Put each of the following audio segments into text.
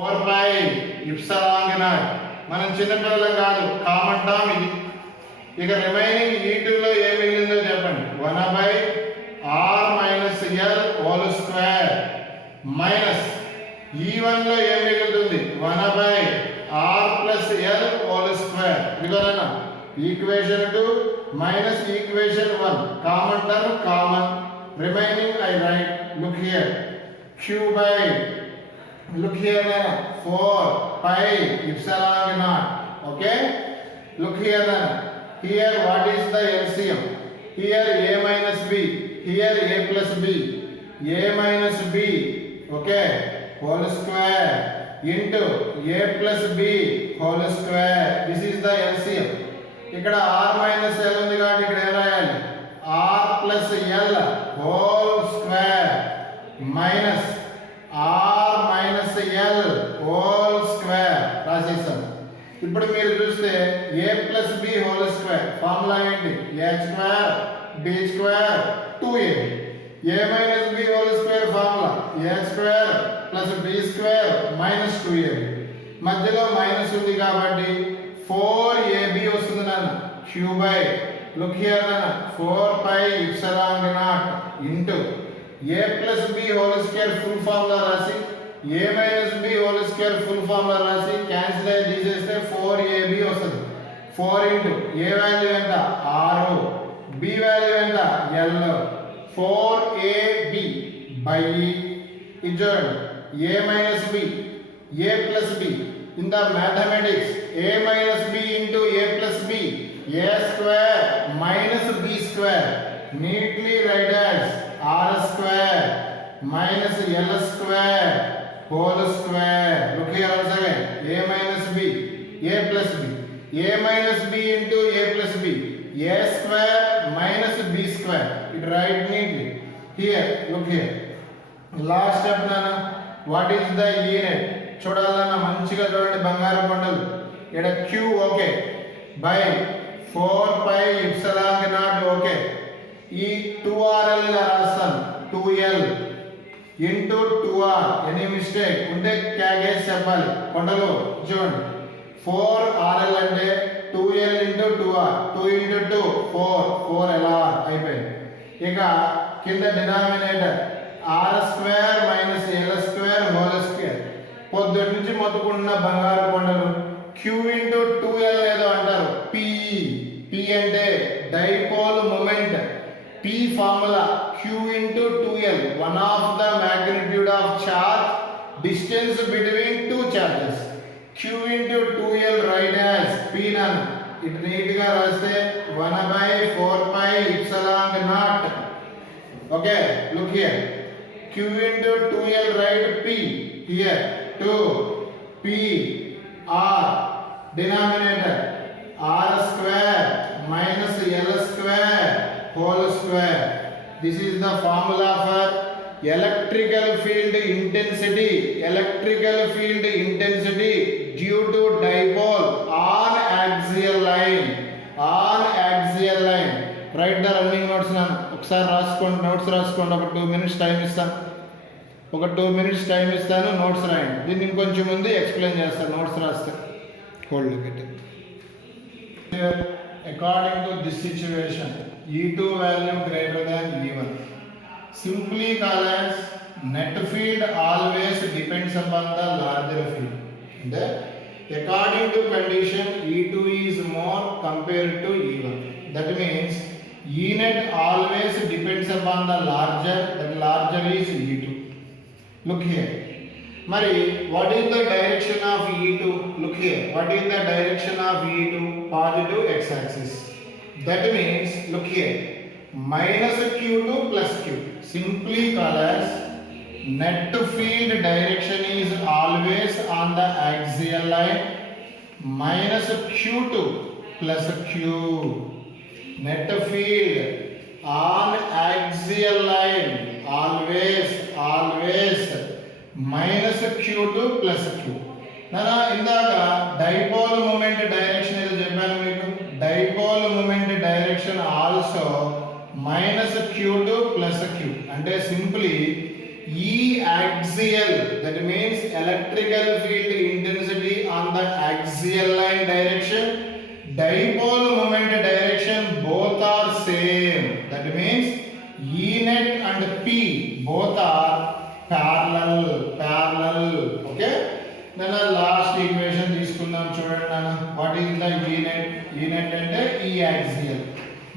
4 by epsilon not. మనం చిన్నపిల్లలం కాదు, common term ఇది. ఇక రిమైనింగ్ E2 లో ఏం మిగిలిందో చెప్పండి. 1 by r minus l whole square minus E1 లో ఏం మిగులుతుంది? 1 by r plus l whole square. ఇదిగోనా equation 2 minus equation 1. Common term common. Remaining I write. Look here. q by look here then 4 pi epsilon naught. Okay, look here then. Here what is the LCM? Here a minus b, here a plus b, a minus b, okay, whole square into a plus b whole square. This is the LCM. ఇక్కడ r minus l ఉంది కాబట్టి ఇక్కడ ఏం రాయాలి? r plus l whole square minus r minus l whole square రాసేసాం. ఇప్పుడు మీరు చూస్తే a plus b whole square formula ఏంటి? a square b square 2ab. a minus b whole square formula a square plus b square minus 2ab. మధ్యలో minus ఉంది కాబట్టి 4ab వస్తుంది నాన్న. q బై లుక్ హియర్ నాన్న 4 pi epsilon naught into a plus b whole square full formula రాసి a minus b whole square full formula రాసి cancel చేసేస్తే 4ab వస్తుంది. 4 ఇంటూ a వాల్యూ ఎంత? 6, b వాల్యూ ఎంత? l. 4ab బై ఇది చూడండి a minus b a plus b. In the mathematics a minus b into a plus b a square minus b square. Neatly right as r square minus l square whole square. Look here once again. A minus b, a plus b, a minus b into a plus b, a square minus b square. It write neatly. Here, look here. Last step nana. What is the E net? చూడాలన్నా మంచిగా చూడండి బంగారు పండులు. ఇక్కడ q okay by 4 pi epsilon naught okay. ఈ 2rl రాస్తాను 2l into 2r. Any mistake ఉంటే క్యాగేసి చెప్పాలి. కొండలు చూడండి 4rl అంటే 2l into 2r. 2 into 2 4lr అయిపోయింది. ఇక కింద denominator r square minus l square whole square. పొద్దుటి నుంచి మొత్తుకుంటున్న బంగారు కొండలు q ఇంటూ 2l ఏదో అంటారు. p అంటే dipole moment. P formula q into 2l, one of the magnitude of charge, distance between two charges. Q into 2l write as P none. It neat ga raste 1 by 4 pi epsilon naught. Okay, look here. Q into 2l write P here 2 P R denominator R square minus L square whole square. This is the formula for electrical field intensity. Electrical field intensity due to dipole on axial line. On axial line. Write the running notes na. ఒకసారి రాసుకోండి, notes రాసుకోండి. ఒక 2 minutes time ఇస్తాను. ఒక 2 minutes time ఇస్తాను, notes రాయండి. దీన్ని ఇంకొంచెం ముందు ఎక్స్ప్లెయిన్ చేస్తాను నోట్స్ రాస్తే. హోల్డ్ పెట్టి according to this situation E2 value greater than E1, simply call as net field always depends upon the larger field. The according to condition E2 is more compared to E1. That means E net always depends upon the larger. That larger is E2. Look here. Mari, what is the direction of E2? Look here. What is the direction of E2? Positive x-axis. That means, look here. Minus Q2 plus Q. Simply call as net field direction is always on the axial line. Minus Q2 plus Q. Net field on axial line always minus Q2 plus Q. నానా ఇందాక dipole moment direction ఏదో చెప్పాను మీకు. Dipole moment direction also minus Q2 plus Q. అంటే simply E axial, that means electrical field intensity on the axial line direction, dipole moment direction both are same. That means E net and P both are parallel. Okay. Then our last equation తీసుకుందాం చూడండి నాన్న. What is the E net? E net అంటే E axial,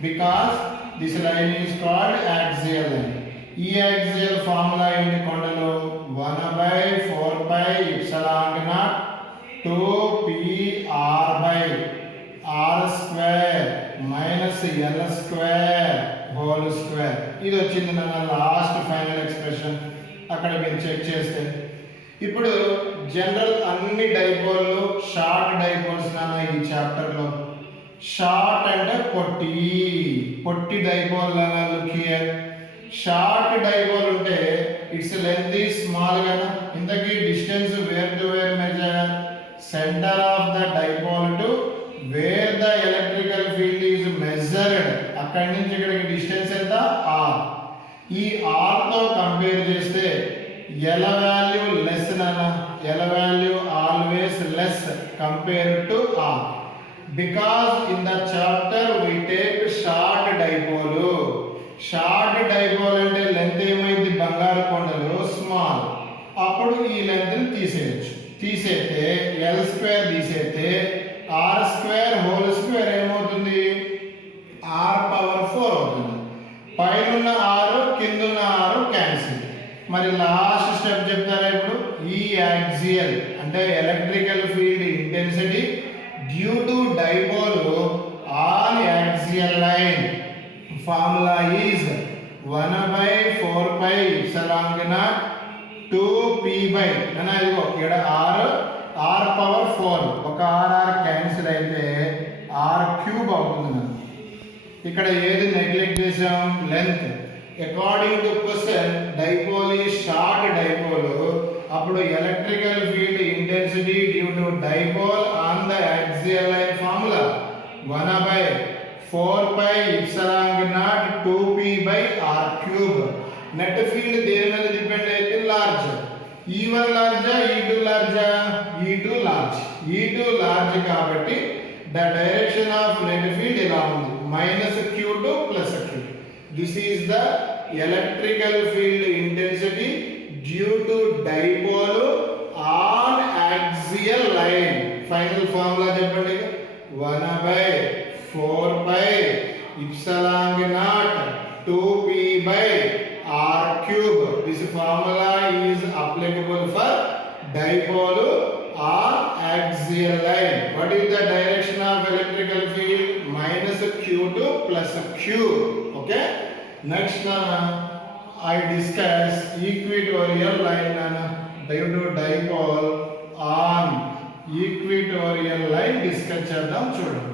because this line is called axial line. E axial formula ఏంటి కొండలో 1 by 4 pi epsilon naught 2 p r by r square minus l square whole square. ఇది వచ్చింది నాన్న last final expression. అక్కడ మీరు check చేస్తే ఇప్పుడు జనరల్ అన్ని డైపోల్ షార్ట్ డైపోల్స్ నాన్న ఈ చాప్టర్ లో. షార్ట్ అంటే పొట్టి డైపోల్ నాన్న. లుక్ హియర్, షార్ట్ డైపోల్ ఉంటే ఇట్స్ లెంత్ ఈజ్ స్మాల్ కదా. ఇంతకీ distance where to where measure centre of the dipole to where the electrical field is measured. అక్కడి నుంచి ఇక్కడికి డిస్టెన్స్ ఎంత r. ఈ r తో కంపేర్ చేస్తే L value less nana. L value always less compared to R, because in the chapter we take short dipole. Short dipole అంటే length ఏమైంది బంగారు కొండలో స్మాల్. అప్పుడు ఈ లెంత్ ని తీసేయచ్చు. తీసేస్తే L స్క్వేర్ తీసేస్తే R స్క్వేర్ హోల్ స్క్వేర్ ఏమవుతుంది R పవర్ 4 అవుతుంది. పైనున్న R కిందున్న R క్యాన్సిల్. మరి లాస్ట్ స్టెప్ చెప్తారా ఇప్పుడు. ఈ యాక్సియల్ అంటే electrical field intensity due to dipole on axial line formula is 1 by 4 pi epsilon naught 2p by అన్న ఇదిగో ఇక్కడ r పవర్ 4 ఒక r క్యాన్సిల్ అయితే r క్యూబ్ అవుతుంది. ఇక్కడ ఏది నెగ్లెక్ట్ చేసాం length. According to question dipole is short dipole. అప్పుడు electrical field intensity due to dipole on the axial line formula 1 by 4 pi epsilon naught 2p by r cube. Net field దేని మీద depend అయితే large. E1 లార్జా E2 లార్జా E2 large. E2 large కాబట్టి the direction of net field ఇలా ఉంది -q2 +q. This is the electrical field intensity due to dipole on axial line. Final formula చెప్పండి. 1 by 4 pi epsilon naught 2p by r cube. This formula is applicable for dipole on axial line. What is the direction of electrical field? -q2 +q. Okay. Next I discuss equatorial line due to dipole on equatorial line discuss చేద్దాం చూడండి.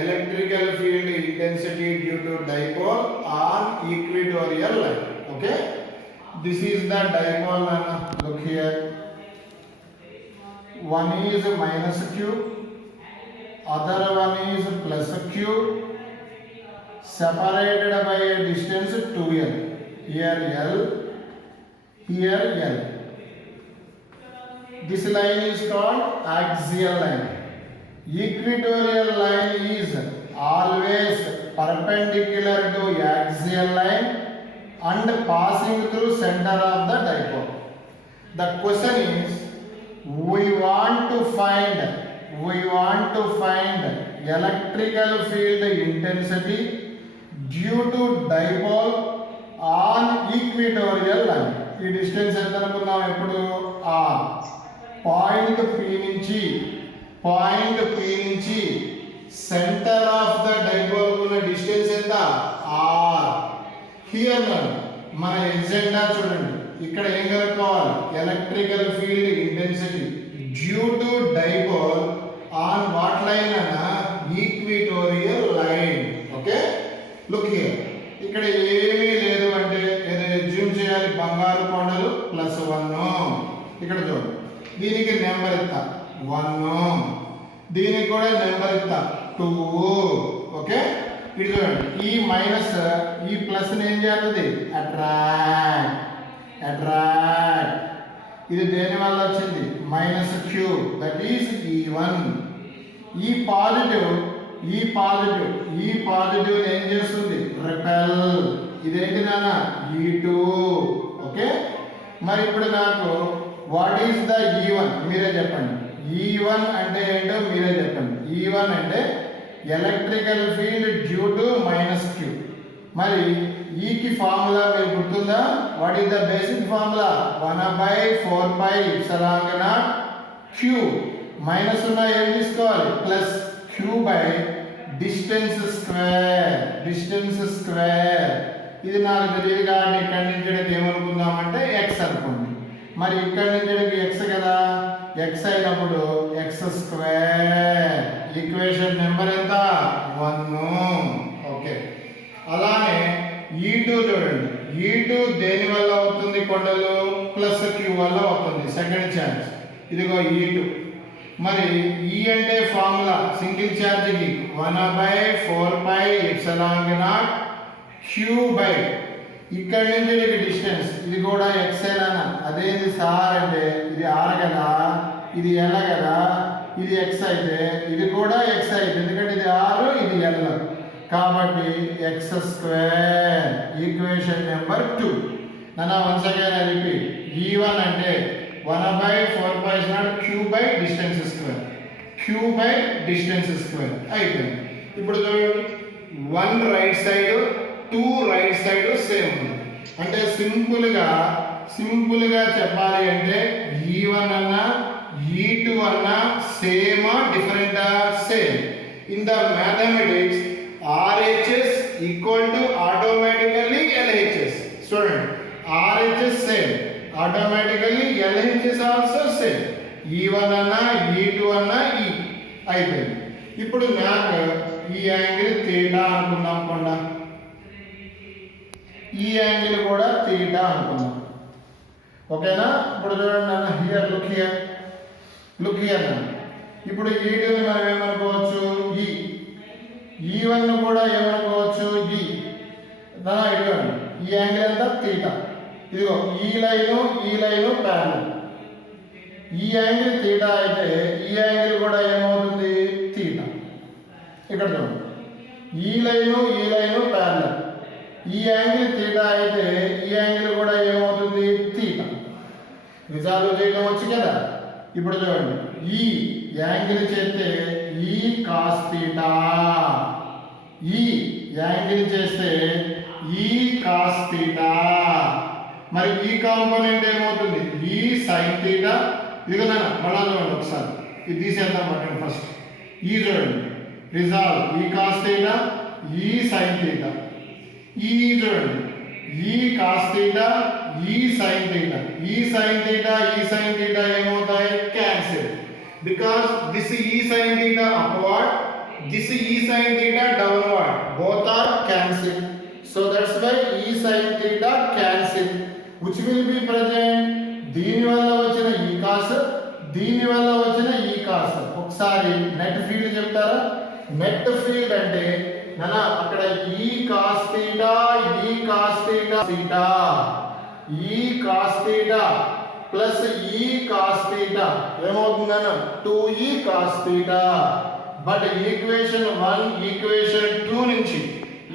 Electrical field intensity due to dipole on equatorial line. Okay, this is the dipole. Look here, one is -q, other one is +q, separated by a distance 2l. Here l, here l. This line is called axial line. Equatorial line is always perpendicular to axial line and passing through center of the dipole. The question is, we want to find electrical field intensity due to dipole on equatorial line. ఈ distance ఎంత అనుకున్నాం ఎప్పుడు r. Point P నుంచి centre of the dipole ఉన్న distance ఎంత r. Here మన agenda చూడండి. ఇక్కడ ఏం కనుక్కోవాలి? Electrical field intensity due to dipole on what line అన్న equatorial line. Okay, look here. ఇక్కడ ఏమీ లేదు అంటే ఏదో అజ్యూమ్ చేయాలి. బంగారు కొండలు +1 దీనికి కూడా నెంబర్ ఇస్తా 2. ఓకే, ఇటు చూడండి, ఈ మైనస్ ఈ ప్లస్ ఏం చేస్తుంది, అట్రాక్ట్. ఇది దేని వల్ల వచ్చింది, -q, దట్ ఈస్ E1. ఈ పాజిటివ్ ఏం చేస్తుంది, రిపెల్. ఇదేంటి నాన్న, E2. ఓకే, మరి ఇప్పుడు నాకు వాట్ ఈస్ ద E1 మీరే చెప్పండి. E1 అంటే ఏంటో మీరే చెప్పండి. E1 అంటే electrical field due to -q. మరి ఈకి ఫార్ములా మీకు గుర్తుందా? What is the basic formula, 1/4πε0 q. Minus ఉన్న ఏం తీసుకోవాలి, plus q by distance square. ఇది నాకు తెలియదు కాబట్టి ఇక్కడి నుంచి ఏమనుకుందామంటే x అనుకోండి. మరి ఇక్కడి నుంచి x కదా, x అయినప్పుడు x². ఈక్వేషన్ నెంబర్ ఎంత, 1. ఓకే, అలానే E2 చూడండి. E2 దేని వల్ల అవుతుంది, కొండలు ప్లస్ q వల్ల అవుతుంది, సెకండ్ ఛార్జ్. ఇదిగో E2. మరి E అంటే ఫార్ములా సింగిల్ ఛార్జ్కి 1/4πε0 q బై ఇక్కడి నుంచి డిస్టెన్స్, ఇది కూడా x ఏనా, అదేంటి సార్ అంటే ఇది r కదా, ఇది l కదా, ఇది x అయితే ఇది కూడా x అయితే, ఎందుకంటే ఇది r ఇది l కాబట్టి x². Equation number 2. నానా once again I repeat, E1 అంటే 1/4πε0 q బై డిస్టెన్స్ స్క్వేర్ అయిపోయింది. ఇప్పుడు చూడండి, 1 right side 2 right side same ఉంది. అంటే సింపుల్గా చెప్పాలి అంటే E1 అన్నా E2 అన్నా సేమా డిఫరెంటా, same. In the mathematics RHS equal to automatically LHS. చూడండి, RHS same, automatically LHS also same. E1 అన్నా E2 అన్నా E అయిపోయింది. ఇప్పుడు నాకు ఈ యాంగిల్ తీటా అనుకుందాం కొండ, ఈ యాంగిల్ కూడా తీటా అనుకుందాం. ఓకేనా? ఇప్పుడు చూడండి నాన్న, హియర్ లుక్ హియర్ నాన్న. ఇప్పుడు E2ని మనం ఏమనుకోవచ్చు, E1 కూడా ఏమనుకోవచ్చు, నాన్న. ఇదిగోండి, ఈ యాంగిల్ ఎంత, తీటా. ఇదిగో ఈ లైను ప్యారలల్. ఈ యాంగిల్ తీటా అయితే ఈ యాంగిల్ కూడా ఏమవుతుంది, తీటా. ఇక్కడ చూడండి, ఈ లైను ప్యారలల్. ఈ యాంగిల్ తీటా అయితే ఈ యాంగిల్ కూడా ఏమవుతుంది, తీటా. నిజాలు చేయడం వచ్చు కదా. ఇప్పుడు చూడండి, ఈ యాంగిల్ చేస్తే ఈ కాస్ తీటా, ఈ యాంగిల్ చేస్తే ఈ కాస్ తీటా. మరి ఈ కాంపోనెంట్ ఏమవుతుంది, ఈ సైన్ తీటా. ఇదిగో నాన్న, మళ్ళా చూడండి ఒకసారి, ఇది తీసేద్దాం పట్టండి ఫస్ట్. ఈ చూడండి, రిజాల్వ్ ఈ కాస్ తీటా, ఈ సైన్ తీటా. ఈ చూడండి, ఈ కాస్ తీటా, ఈ సైన్ తీటా. ఈ సైన్ తీటా ఏమవుతాయి, క్యాన్సిల్. బికాస్ దిస్ ఈ sine theta upward, this e sin theta downward, both are cancel. So that's why e sin theta cancel, which will be present. దీని వల్ల వచ్చిన E cos, దీని వల్ల వచ్చిన E cos. ఒకసారి net field చెప్తారా? Net field అంటే నానా, అక్కడ E cos theta plus E cos theta ఏమవుతుందన్న, 2e cos theta. But equation 1 equation 2 నుంచి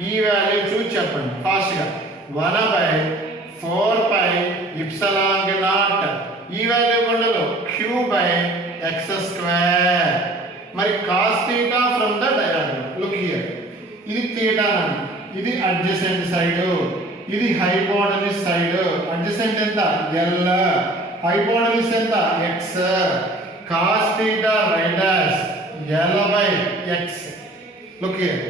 ఈ వాల్యూ చూసి చెప్పండి ఫాస్ట్గా. 1/4πε0 ఈ వాల్యూ కొండలో q బై x². మరి cos theta from the diagram, look here. ఇది తీటా నాన్న, ఇది అడ్జసెంట్ సైడ్, ఇది హైపోటెన్యూస్ సైడ్. అడ్జసెంట్ ఎంత, l, హైపోటెన్యూస్ ఎంత, x. Cos theta right as L/x. Look here.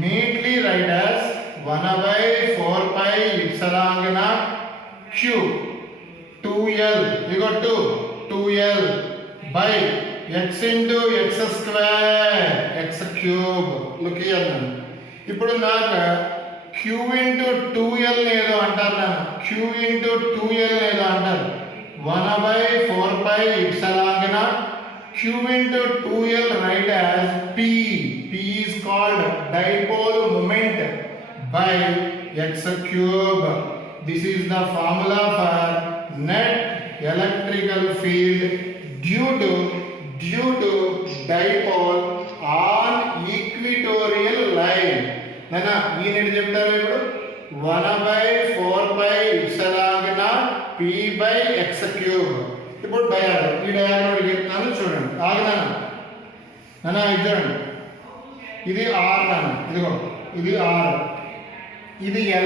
Neatly write as 1/4πε0 q 2l. You got 2l by x into x², x cube. Look here. ఇప్పుడు నాకు q into 2l ఏదో అంటారు నాన్న, q into 2l ఏదో అంటారు. 1/4πε0 Q into 2L write as P. P is called dipole moment by x cube. This is the formula for net electrical field due to dipole on equatorial line. Nana ee net cheptaru ippudu 1 by 4 pi epsilon naught p by x cube. ఇప్పుడు diagram ఈ diagram చెప్తాను చూడండి. ఆగనా నాన్న ఇది చూడండి. ఇది r నాన్న, ఇదిగో ఇది r, ఇది l,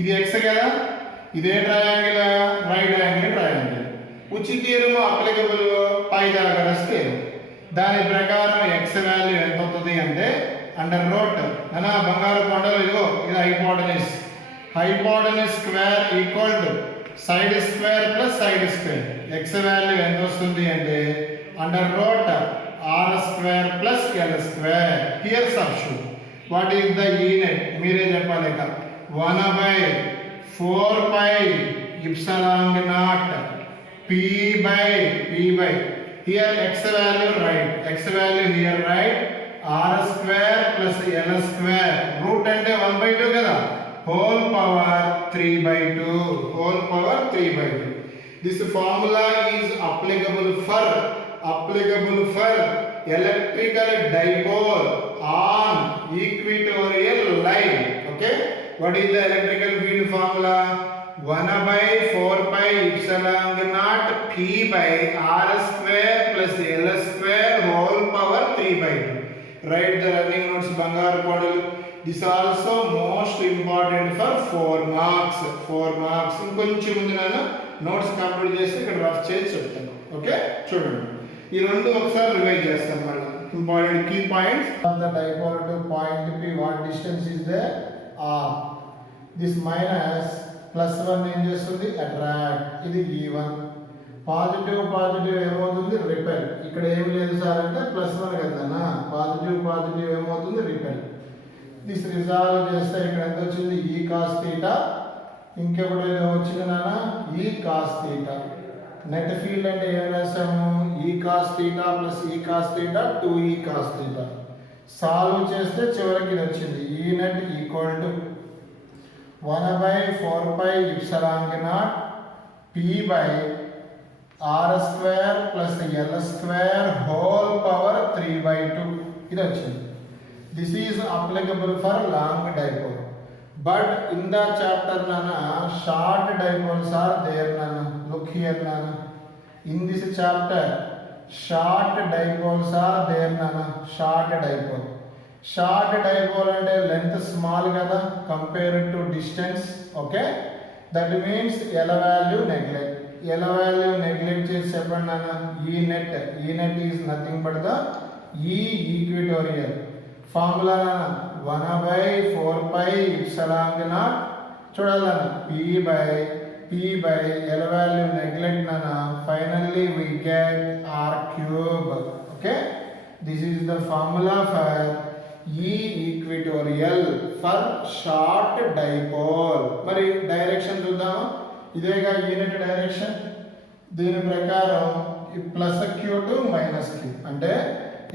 ఇది x కదా. ఇదే ట్రయాంగిల్, రైట్ యాంగిల్ ట్రయాంగిల్. ఉచి థియరమ్ అప్లికబుల్ పైథాగరస్ థియరమ్. దాని ప్రకారం x వాల్యూ ఎంత అవుతుంది అంటే అండర్ రూట్ నాన్న బంగారు కొండలు ఇదిగో ఇది hypotenuse square equal to side square plus side square. x value ఎంత వస్తుంది అంటే under root r square plus l square. Here substitute. What is the ఈ నెట్ మీరే చెప్పాలి. 1 by 4 pi epsilon naught p by here x value write, x value here write r square plus l square. root అంటే 1 by 2 కదా, whole power 3 by 2. This formula is applicable for electrical dipole on equatorial line. Okay, what is the electrical field formula? 1 by 4 pi epsilon naught p by r square plus l square whole power 3 by 2. Write the running notes bangar kodal. This also most important for 4 marks. ఇంకొంచెం ముందు నాన్న notes complete చేసి ఇక్కడ rough చేసి చెప్తాను. Okay చూడండి, ఈ రెండు ఒకసారి రివైజ్ చేస్తాం మళ్ళీ. Important key points of the dipole to point P. What distance is the r. This minus plus 1 ఏం చేస్తుంది అట్రాక్ట్. ఇది E1. పాజిటివ్ ఏమవుతుంది రిపెల్. ఇక్కడ ఏం లేదు సార్ అంటే ప్లస్ 1 కదా, పాజిటివ్ ఏమవుతుంది రిపెల్. దిస్ రిజాల్వ్ చేస్తే ఇక్కడ ఎంత వచ్చింది ఈ కాస్ థీటా. ఇంకెప్పుడు ఏదో వచ్చింది నాన్న ఈ కాస్ థీటా. నెట్ ఫీల్డ్ అంటే ఏం రాసాము ఈ cos theta plus E cos theta 2 ఈ కాస్ థీటా. సాల్వ్ చేస్తే చివరికి ఇది వచ్చింది ఈ net equal to 1 by 4 pi epsilon naught p by r square plus l square whole power 3 by 2. ఇది వచ్చింది. This is applicable for long dipole. But in the chapter nana short dipoles are there nana. Look here nana. In this chapter short dipoles are there nana. Short dipole అంటే length small కదా compared to distance. Okay, that means L value neglect చేసి చెప్పండి నాన్న. E net is nothing but the E equatorial. Formula 1 by 4 pi epsilon naught చూడాలి P by L value neglect nana. Finally we get r cube. Okay, this is the formula for E equatorial for short dipole. మరి direction చూద్దాం. ఇదేగా unit direction. దీని ప్రకారం plus q to minus q అంటే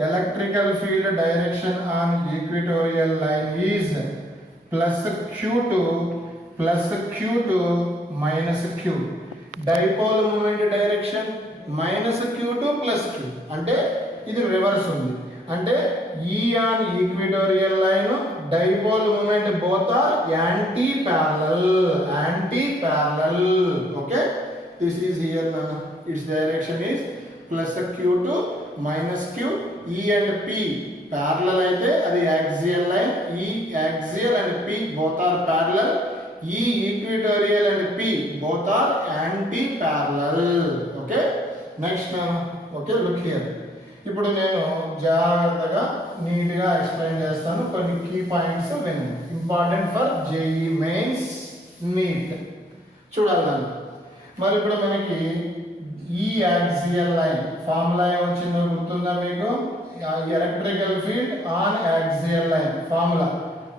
electrical field direction on equatorial line is plus q to minus q. Dipole moment direction minus q to plus q అంటే ఇది reverse ఉంది. అంటే ఈ on equatorial line dipole moment both are anti parallel. Okay, this is here నన్న. It's direction is plus q to minus q. E and P parallel అయితే అది axial line. E axial and P both are parallel. E equatorial and P both are anti parallel. Okay, next okay look here. ఇప్పుడు నేను జాగ్రత్తగా నీట్గా explain చేస్తాను. కొన్ని key points వినండి, important for JEE mains NEET. చూడాలి మరి ఇప్పుడు మనకి ఈ యాక్సియల్ లైన్ ఫార్ములా ఏమొచ్చిందో గుర్తుందా మీకు? Electrical field on axial line formula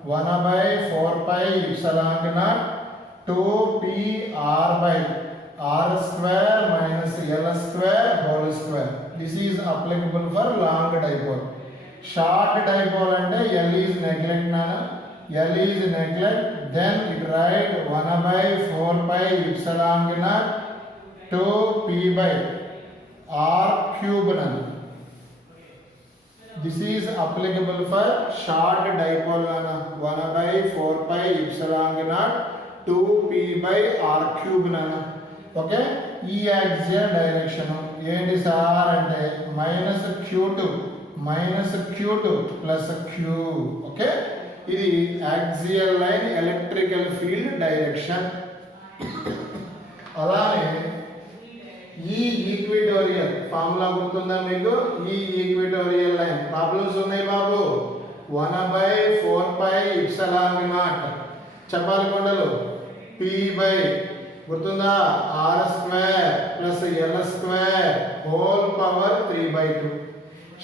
1 by 4 pi epsilon naught 2 p r by r square minus l square whole square. This is applicable for long dipole. Short dipole ante l is neglect nana, l is neglect, then it write 1 by 4 pi epsilon naught 2 p by r cube nana. This is applicable for short dipole nana, 1 by 4 pi epsilon naught 2 p by r cube nana. Okay, ఈ axial direction ఏంటి sir అంటే -q2 plus q. Okay, ఇది axial line electrical field direction. అలానే ఈ equatorial formula గుర్తుందా మీకు? ఈ equatorial line problems ఉన్నాయి బాబు. 1 by 4 pi epsilon naught చెప్పాలి కొండలు p by గుర్తుందా r square plus l square whole power 3/2.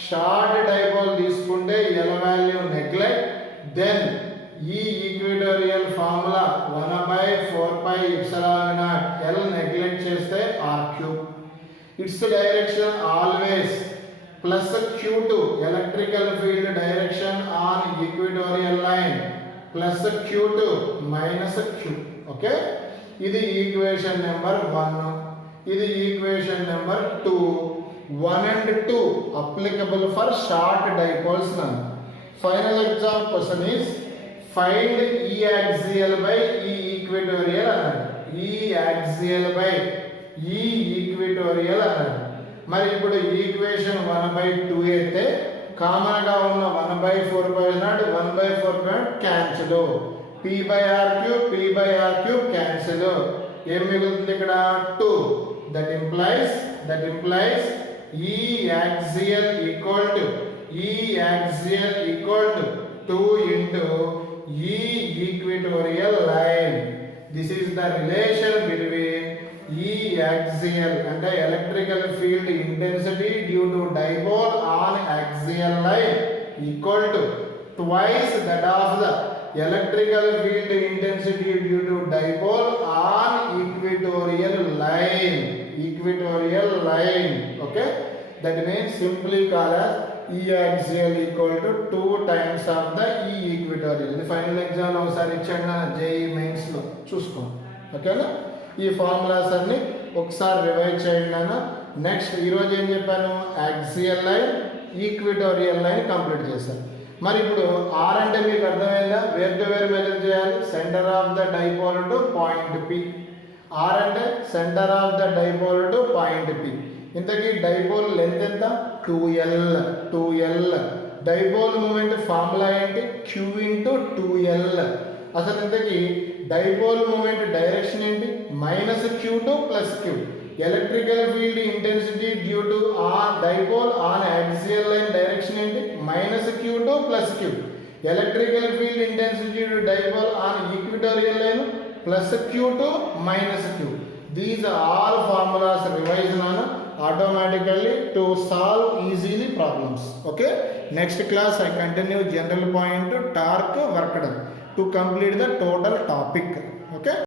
Short dipole తీసుకుంటే l వాల్యూ నెగ్లెక్ట్, దెన్ ఈ equatorial formula 1 by 4 pi epsilon naught l neglect చేస్తే r cube. It's direction always plus q2 electrical field direction on equatorial line plus q2 minus q. Okay, ఇది equation number 1, ఇది equation number 2. 1 and 2 applicable for short dipoles none. Final exam question is find E axial by E equatorial అన్నాడు. E axial by E equatorial అన్నాడు. మరి ఇప్పుడు equation 1/2 అయితే common గా ఉన్న 1/4 పై నాడు 1/4 cancel. p by r cube cancel. ఏం మిగులుతుంది ఇక్కడ 2. that implies E axial equal to 2 into E equatorial line. This is the relation between E axial అంటే electrical field intensity due to dipole on axial line equal to twice that of the electrical field intensity due to dipole on equatorial line. Okay, that means simply call as E axial equal to 2 times of the E equatorial. The final exam ఒకసారి ఇచ్చాను JEE mains లో చూసుకోండి. ఓకేనా, ఈ formulas అన్ని ఒకసారి revise చేయండి నాన్న. నెక్స్ట్ ఈరోజు ఏం చెప్పాను? Axial line, equatorial line complete చేశాను. మరి ఇప్పుడు ఆర్ అంటే మీకు అర్థమైందా? వేర్ టు వేర్ మెజర్ చేయాలి. Center of the dipole to point P. R అంటే center of the dipole to point P. ఇంతకీ డైపోల్ లెంత్ ఎంత? 2L. డైపోల్ మూమెంట్ ఫార్ములా ఏంటి? q into 2L. అసలు ఇంతకీ డైపోల్ మూమెంట్ డైరెక్షన్ ఏంటి? -q2 plus q. Electrical field intensity due to dipole on axial line direction ఏంటి? -q2 plus q. Electrical field intensity to dipole on equatorial line plus q2 minus q. These all formulas revise నానా automatically to solve easily problems. Okay, next class I continue general point torque work done to complete the total topic. Okay.